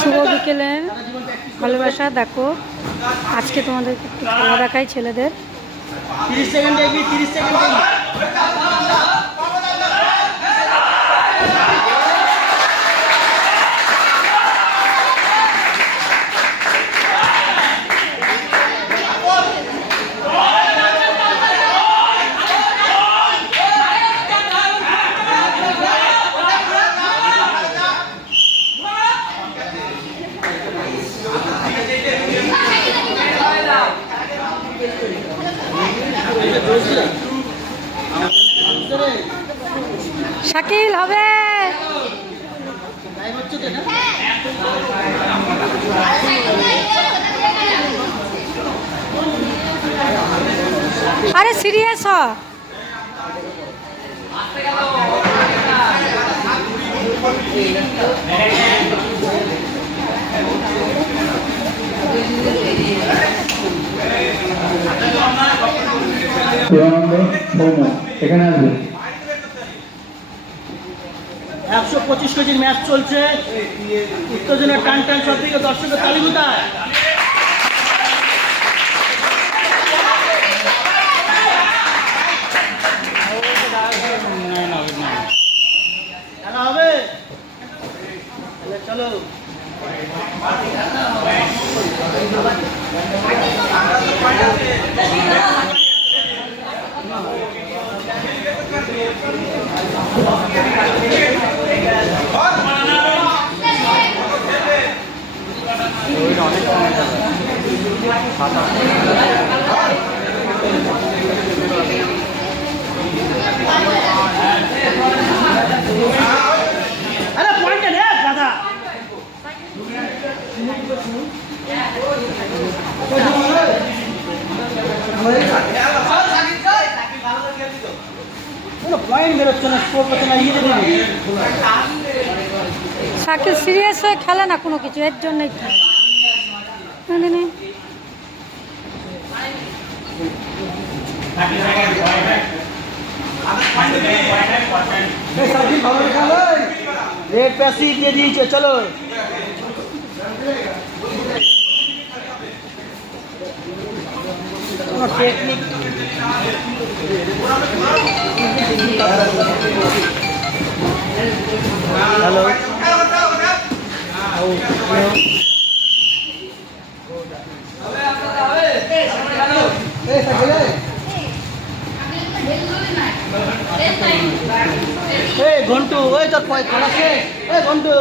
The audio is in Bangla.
শুভ বিকেলের ভালোবাসা। দেখো আজকে তোমাদের একটু খেলা দেখাই ছেলেদের। 30 সেকেন্ড এগিয়ে, 30 সেকেন্ড শাকিল হবে। আরে সিরিয়াস হ। এখানে আসবে। 125 কেজির ম্যাচ চলছে, উত্তেজনা টান টান, সব দিকে দর্শকের তালিকা। খেলা হবে, চলো। আরে পয়েন্ট নে দাদা। পয়েন্ট বেরোচ্ছে না, স্কোর করছে না, ইয়ে দেবে। শাকিল সিরিয়াস হয়ে খেলে না কোনো কিছু, এর জন্যই রেড প্যাসি দিয়ে দিয়েছে, চলো। টেকনিক হ্যালো, ঘন্টু, ওই তোর খেলা শেষ। ঘন্টু